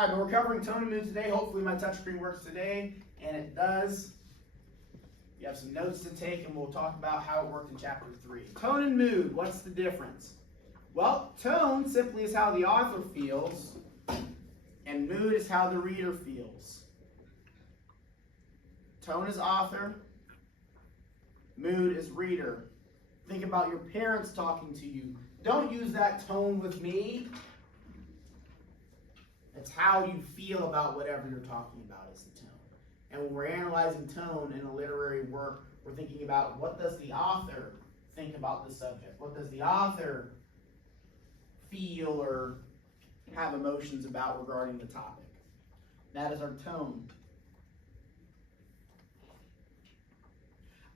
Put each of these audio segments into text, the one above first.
All right, but we're covering tone and mood today. Hopefully my touchscreen works today, and it does. You have some notes to take, and we'll talk about how it worked in chapter 3. Tone and mood, what's the difference? Well, tone simply is how the author feels, and mood is how the reader feels. Tone is author, mood is reader. Think about your parents talking to you. Don't use that tone with me. It's how you feel about whatever you're talking about is the tone. And when we're analyzing tone in a literary work, we're thinking about what does the author think about the subject? What does the author feel or have emotions about regarding the topic? That is our tone.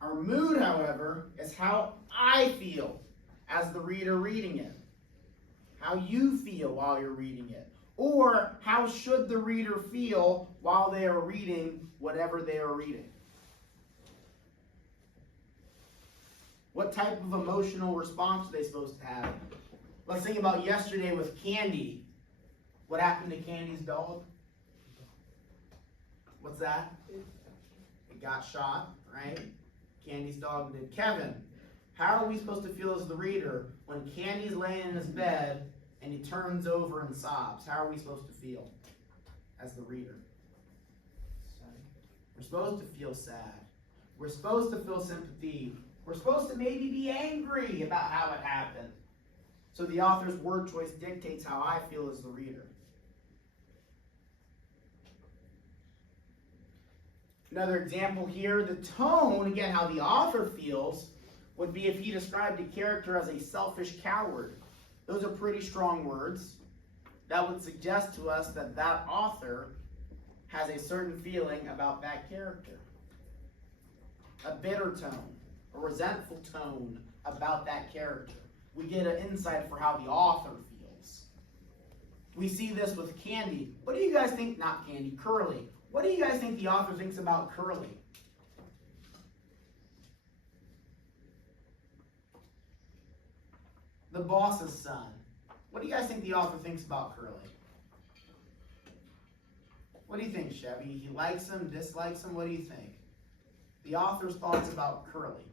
Our mood, however, is how I feel as the reader reading it. How you feel while you're reading it. Or how should the reader feel while they are reading whatever they are reading? What type of emotional response are they supposed to have? Let's think about yesterday with Candy. What happened to Candy's dog? What's that? It got shot, right? Candy's dog did. Kevin, how are we supposed to feel as the reader when Candy's laying in his bed and he turns over and sobs? How are we supposed to feel as the reader? We're supposed to feel sad. We're supposed to feel sympathy. We're supposed to maybe be angry about how it happened. So the author's word choice dictates how I feel as the reader. Another example here, the tone, again, how the author feels, would be if he described a character as a selfish coward. Those are pretty strong words. That would suggest to us that that author has a certain feeling about that character. A bitter tone, a resentful tone about that character. We get an insight for how the author feels. We see this with Candy. What do you guys think, not Candy, Curly? What do you guys think the author thinks about Curly? The boss's son. What do you guys think the author thinks about Curly? What do you think, Chevy? He likes him, dislikes him? What do you think? The author's thoughts about Curly.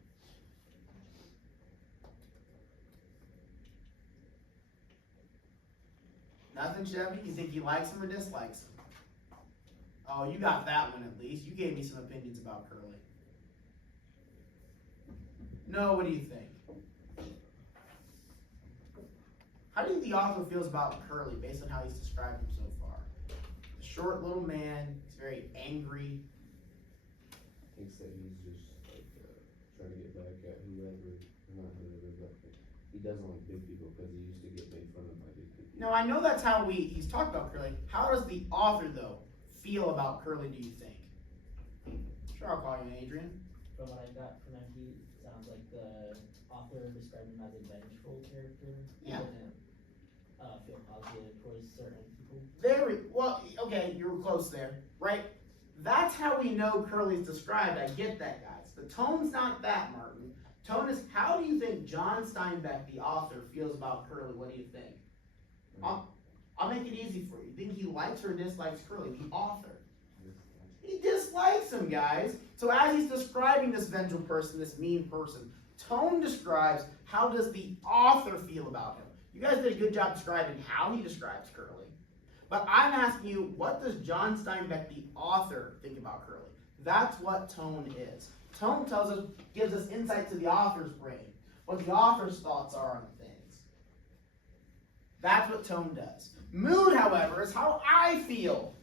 Nothing, Chevy? You think he likes him or dislikes him? Oh, you got that one at least. You gave me some opinions about Curly. No, what do you think? How do you think the author feels about Curly based on how he's described him so far? A short little man, he's very angry. Thinks that he's just like trying to get back at whoever, not whoever, but he doesn't like big people because he used to get made fun of by big people. No, I know that's how he's talked about Curly. How does the author, though, feel about Curly, do you think? Sure, I'll call you Adrian. From what I got from him, he sounds like the author described him as a vengeful character. Yeah. He doesn't feel positive towards certain people. Very well. Okay, you were close there, right? That's how we know Curly's described. I get that, guys. The tone's not that, Martin. Tone is, how do you think John Steinbeck, the author, feels about Curly? What do you think? I'll make it easy for you. Think he likes or dislikes Curly, the author? He dislikes him, guys. So as he's describing this vengeful person, this mean person, tone describes how does the author feel about him. You guys did a good job describing how he describes Curly. But I'm asking you, what does John Steinbeck, the author, think about Curly? That's what tone is. Tone tells us, gives us insight to the author's brain, what the author's thoughts are on things. That's what tone does. Mood, however, is how I feel.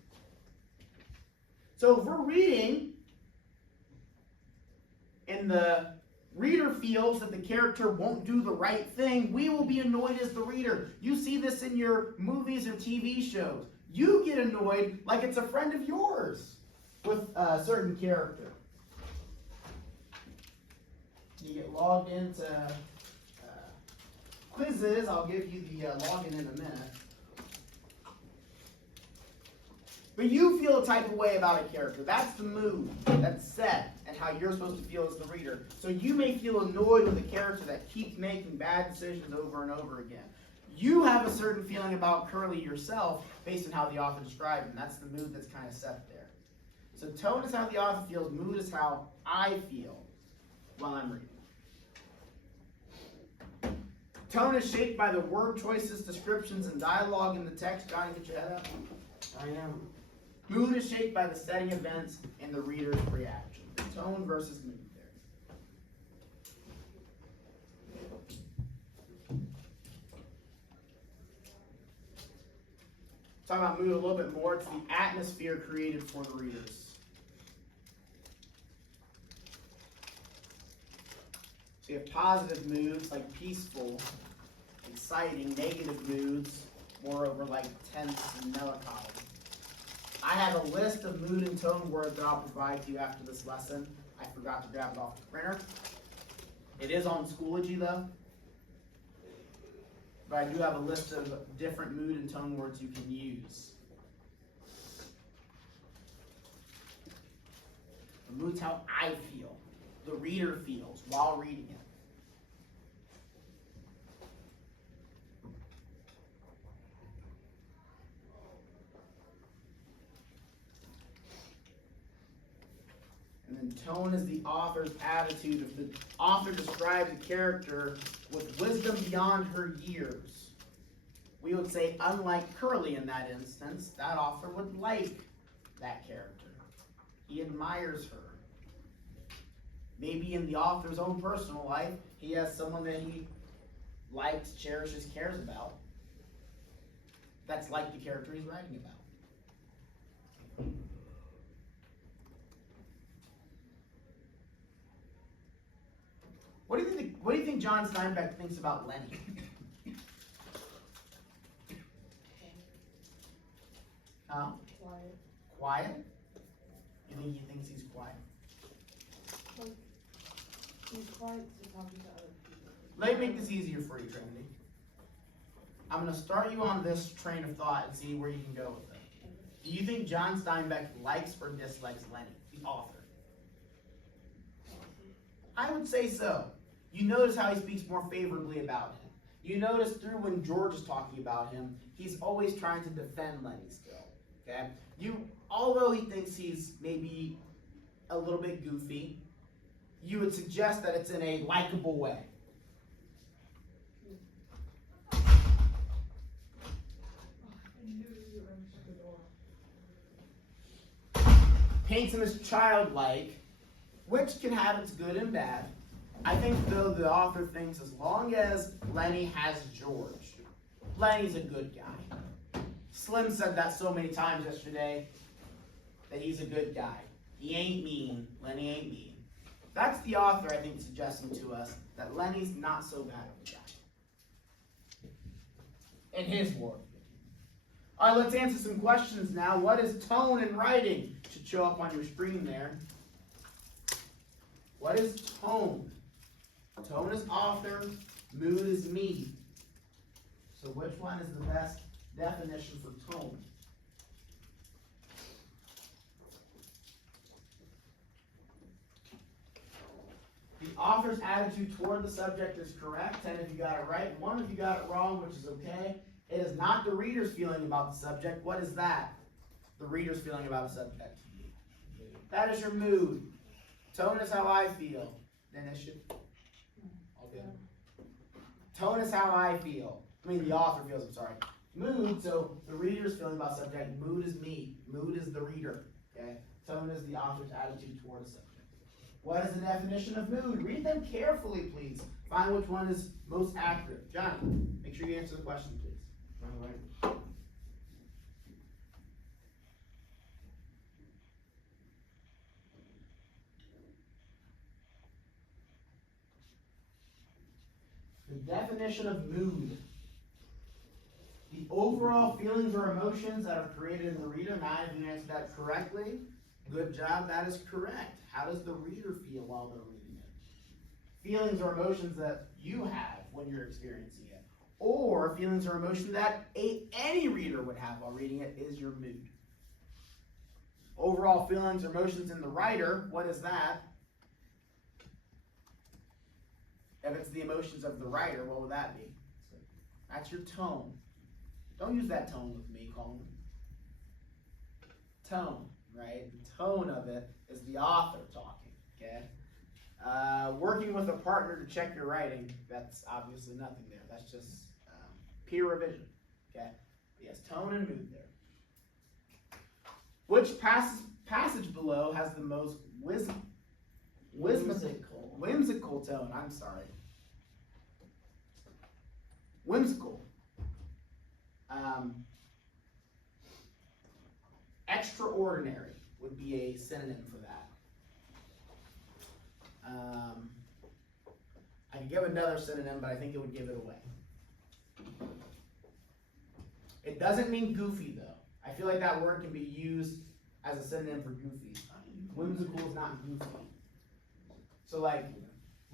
So if we're reading and the reader feels that the character won't do the right thing, we will be annoyed as the reader. You see this in your movies or TV shows. You get annoyed like it's a friend of yours with a certain character. You get logged into quizzes. I'll give you the login in a minute. But you feel a type of way about a character. That's the mood that's set and how you're supposed to feel as the reader. So you may feel annoyed with a character that keeps making bad decisions over and over again. You have a certain feeling about Curly yourself based on how the author described it, and that's the mood that's kind of set there. So tone is how the author feels, mood is how I feel while I'm reading. Tone is shaped by the word choices, descriptions, and dialogue in the text. Johnny, get your head up. I am. Mood is shaped by the setting events and the reader's reaction. Tone versus mood there. Talk about mood a little bit more. It's the atmosphere created for the readers. So you have positive moods like peaceful, exciting, negative moods, moreover like tense and melancholy. I have a list of mood and tone words that I'll provide to you after this lesson. I forgot to grab it off the printer. It is on Schoology though. But I do have a list of different mood and tone words you can use. The mood's how I feel, the reader feels while reading it. And then tone is the author's attitude. If the author describes a character with wisdom beyond her years, we would say, unlike Curly in that instance, that author would like that character. He admires her. Maybe in the author's own personal life, he has someone that he likes, cherishes, cares about. That's like the character he's writing about. What do you think John Steinbeck thinks about Lenny? Huh? Quiet. Quiet? You think he thinks he's quiet? Like, he's quiet to talking to other people. Let me make this easier for you, Trinity. I'm going to start you on this train of thought and see where you can go with it. Do you think John Steinbeck likes or dislikes Lenny, the author? I would say so. You notice how he speaks more favorably about him. You notice through when George is talking about him, he's always trying to defend Lenny still. Okay? Although he thinks he's maybe a little bit goofy, you would suggest that it's in a likable way. Paints him as childlike, which can have its good and bad. I think, though, the author thinks as long as Lenny has George, Lenny's a good guy. Slim said that so many times yesterday, that he's a good guy. He ain't mean. Lenny ain't mean. That's the author, I think, suggesting to us that Lenny's not so bad of a guy. In his world. All right, let's answer some questions now. What is tone in writing? It should show up on your screen there. What is tone? Tone is author, mood is me. So which one is the best definition for tone? The author's attitude toward the subject is correct. 10 if you got it right, 1 if you got it wrong, which is okay. It is not the reader's feeling about the subject. What is that? The reader's feeling about a subject. That is your mood. Tone is how I feel. Then it should. All good. Tone is how I feel. I mean, the author feels, I'm sorry. Mood, so the reader's feeling about subject. Mood is me. Mood is the reader. Okay? Tone is the author's attitude toward a subject. What is the definition of mood? Read them carefully, please. Find which one is most accurate. Johnny, make sure you answer the question, please. The definition of mood. The overall feelings or emotions that are created in the reader. Now, if you answered that correctly, good job, that is correct. How does the reader feel while they're reading it? Feelings or emotions that you have when you're experiencing it. Or feelings or emotion that any reader would have while reading it is your mood. Overall feelings or emotions in the writer, what is that? If it's the emotions of the writer, what would that be? That's your tone. Don't use that tone with me, Colin. Tone, right? The tone of it is the author talking, okay? Working with a partner to check your writing, that's obviously nothing there. That's just peer revision, okay? Yes, tone and mood there. Which passage below has the most whimsical tone? I'm sorry. Whimsical. Extraordinary would be a synonym for that. I could give another synonym, but I think it would give it away. It doesn't mean goofy, though. I feel like that word can be used as a synonym for goofy. Whimsical is not goofy. So, like,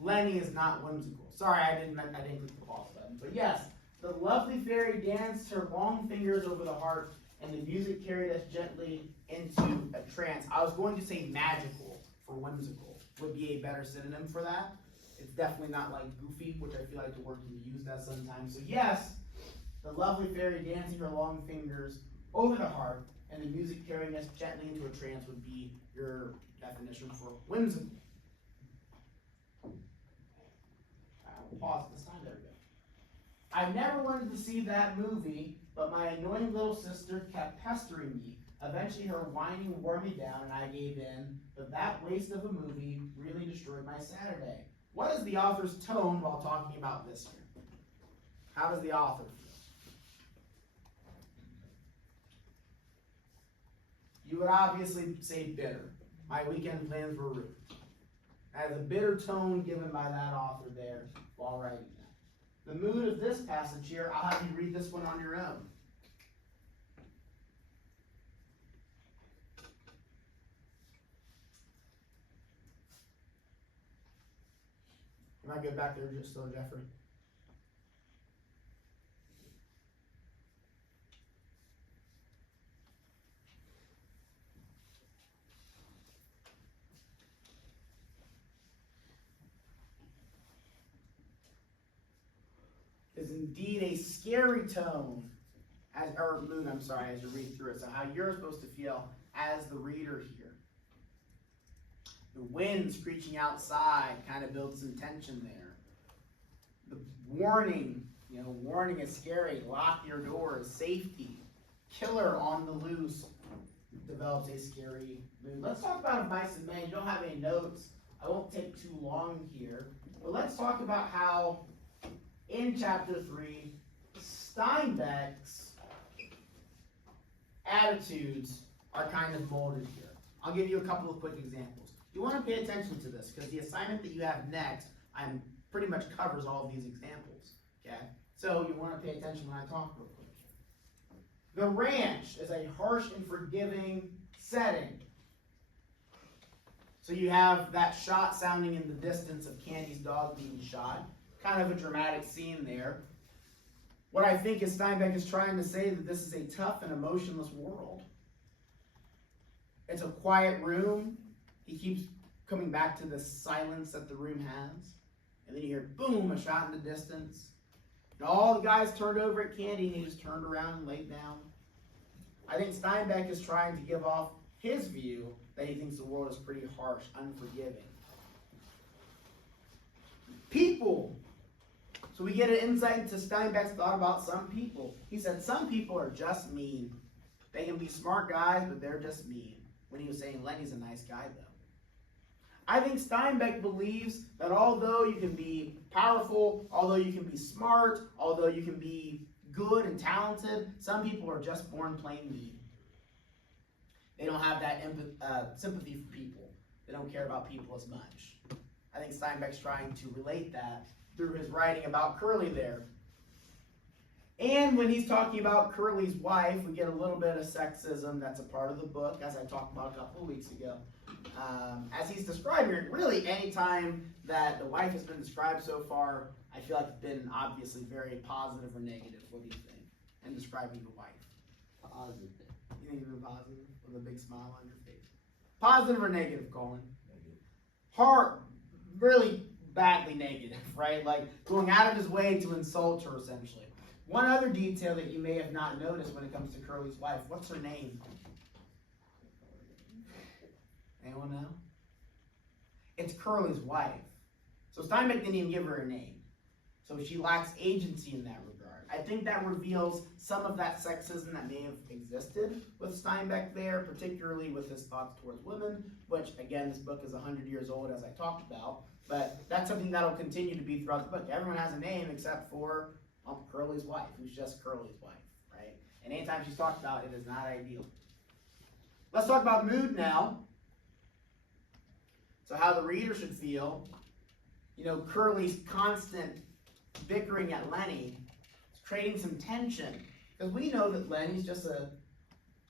Lenny is not whimsical. Sorry, I didn't click the pause button. But yes, the lovely fairy danced her long fingers over the harp, and the music carried us gently into a trance. I was going to say magical for whimsical. Would be a better synonym for that. It's definitely not like goofy, which I feel like the word can be used as sometimes. So yes, the lovely fairy dancing her long fingers over the harp, and the music carrying us gently into a trance would be your definition for whimsical. I'll pause this time. There we go. I never wanted to see that movie, but my annoying little sister kept pestering me. Eventually her whining wore me down and I gave in, but that waste of a movie really destroyed my Saturday. What is the author's tone while talking about this here? How does the author feel? You would obviously say bitter. My weekend plans were ruined. That is a bitter tone given by that author there while writing that. The mood of this passage here, I'll have you read this one on your own. Am I good back there just still, Jeffrey? Is indeed a scary tone, or mood, I'm sorry, as you read through it. So how you're supposed to feel as the reader here. The wind screeching outside kind of builds some tension there. The warning, warning is scary. Lock your doors. Safety. Killer on the loose develops a scary mood. Let's talk about Mice and Men. You don't have any notes. I won't take too long here. But let's talk about how in chapter 3, Steinbeck's attitudes are kind of molded here. I'll give you a couple of quick examples. You want to pay attention to this because the assignment that you have next pretty much covers all of these examples. Okay? So you want to pay attention when I talk real quick. The ranch is a harsh and forgiving setting. So you have that shot sounding in the distance of Candy's dog being shot. Kind of a dramatic scene there. What I think is Steinbeck is trying to say that this is a tough and emotionless world. It's a quiet room. He keeps coming back to the silence that the room has. And then you hear, boom, a shot in the distance. And all the guys turned over at Candy, and he just turned around and laid down. I think Steinbeck is trying to give off his view that he thinks the world is pretty harsh, unforgiving. People. So we get an insight into Steinbeck's thought about some people. He said some people are just mean. They can be smart guys, but they're just mean. When he was saying Lenny's a nice guy, though. I think Steinbeck believes that although you can be powerful, although you can be smart, although you can be good and talented, some people are just born plain mean. They don't have that sympathy for people. They don't care about people as much. I think Steinbeck's trying to relate that through his writing about Curly there. And when he's talking about Curly's wife, we get a little bit of sexism that's a part of the book, as I talked about a couple of weeks ago. As he's describing it, really any time that the wife has been described so far, I feel like it's been obviously very positive or negative. What do you think? In describing the wife. Positive. You think it's been positive with a big smile on your face? Positive or negative, Colin? Negative. Really badly negative, right? Like going out of his way to insult her, essentially. One other detail that you may have not noticed when it comes to Curly's wife, what's her name? Anyone know? It's Curly's wife. So Steinbeck didn't even give her a name. So she lacks agency in that regard. I think that reveals some of that sexism that may have existed with Steinbeck there, particularly with his thoughts towards women, which again, this book is 100 years old as I talked about, but that's something that'll continue to be throughout the book. Everyone has a name except for Curly's wife, who's just Curly's wife, right? And anytime she's talked about, it is not ideal. Let's talk about mood now. So how the reader should feel. You know, Curly's constant bickering at Lenny is creating some tension. Because we know that Lenny's just a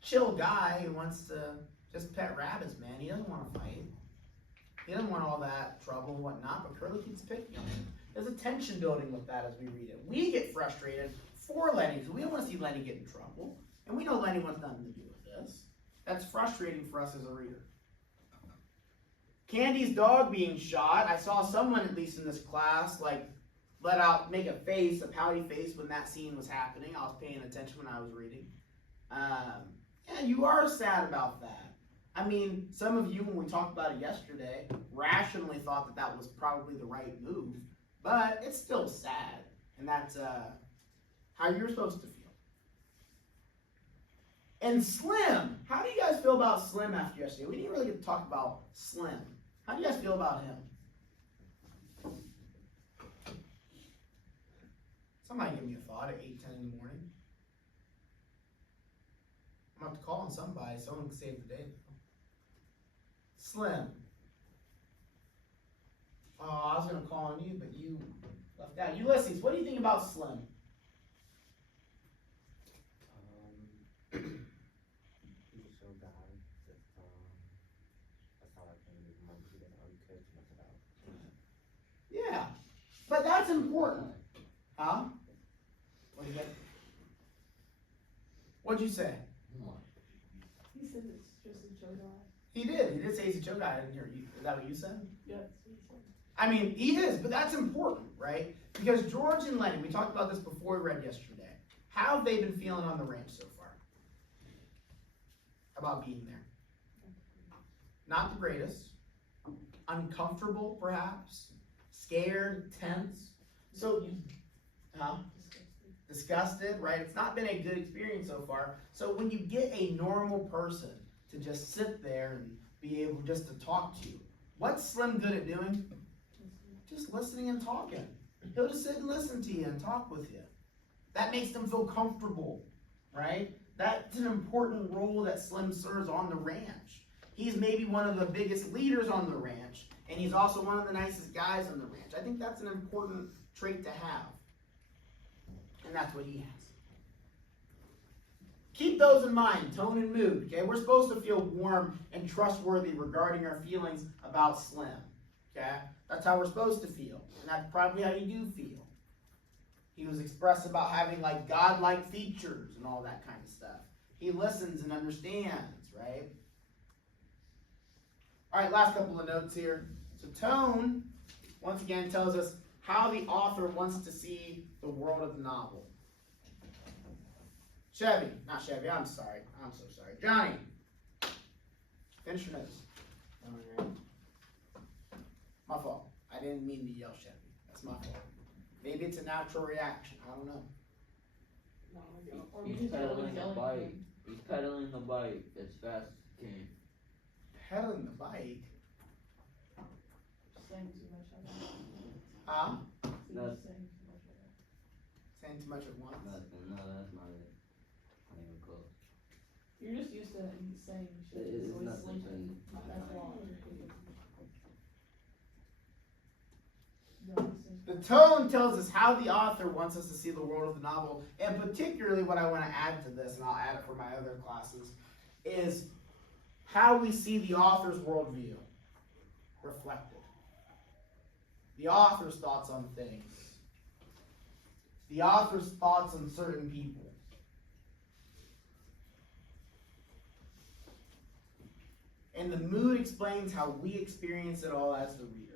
chill guy who wants to just pet rabbits, man. He doesn't want to fight. He doesn't want all that trouble and whatnot, but Curly keeps picking on him. There's a tension building with that as we read it. We get frustrated for Lenny, because we don't want to see Lenny get in trouble. And we know Lenny wants nothing to do with this. That's frustrating for us as a reader. Candy's dog being shot. I saw someone, at least in this class, like, make a face, a pouty face when that scene was happening. I was paying attention when I was reading. Yeah, you are sad about that. I mean, some of you, when we talked about it yesterday, rationally thought that that was probably the right move, but it's still sad, and that's how you're supposed to feel. And Slim, how do you guys feel about Slim after yesterday? We didn't really get to talk about Slim. How do you guys feel about him? Somebody give me a thought at 8:10 in the morning. I'm going to have to call on somebody. Someone can save the day. Slim. Oh, I was going to call on you, but you left out. Ulysses, what do you think about Slim? He's so bad that, that's all I can remember. He doesn't really care too much about. Yeah, but that's important. Huh? What'd you get? What'd you say? He said it's just a joke. He did. He did say he's a joke guy. I didn't hear you. Is that what you said? Yeah, that's what he said. I mean, he is, but that's important, right? Because George and Lenny, we talked about this before we read yesterday. How have they been feeling on the ranch so far? About being there? Not the greatest. Uncomfortable, perhaps. Scared, tense. So, disgusted, right? It's not been a good experience so far. So when you get a normal person to just sit there and be able just to talk to you, what's Slim good at doing? Just listening and talking. He'll just sit and listen to you and talk with you. That makes them feel comfortable, right? That's an important role that Slim serves on the ranch. He's maybe one of the biggest leaders on the ranch, and he's also one of the nicest guys on the ranch. I think that's an important trait to have. And that's what he has. Keep those in mind, tone and mood, okay? We're supposed to feel warm and trustworthy regarding our feelings about Slim, okay? That's how we're supposed to feel, and that's probably how you do feel. He was expressed about having like godlike features and all that kind of stuff. He listens and understands, right? All right, last couple of notes here. So tone, once again, tells us how the author wants to see the world of the novel. Not Chevy, I'm sorry. I'm so sorry. Johnny, finish your notes. My fault. I didn't mean to yell Chevy. That's my fault. Maybe it's a natural reaction. I don't know. No, I don't. Or He's because I was pedaling the yelling at bike. him. He's pedaling the bike as fast as he can. Pedaling the bike? Saying too much at once. Huh? He was saying too much at once. Saying too much at once? No, that's not it. Not even close. You're just used to him saying shit. It's so he's nothing. sleeping. That's why. No, he's saying- The tone tells us how the author wants us to see the world of the novel, and particularly what I want to add to this, and I'll add it for my other classes, is how we see the author's worldview reflected. The author's thoughts on things. The author's thoughts on certain people. And the mood explains how we experience it all as the reader.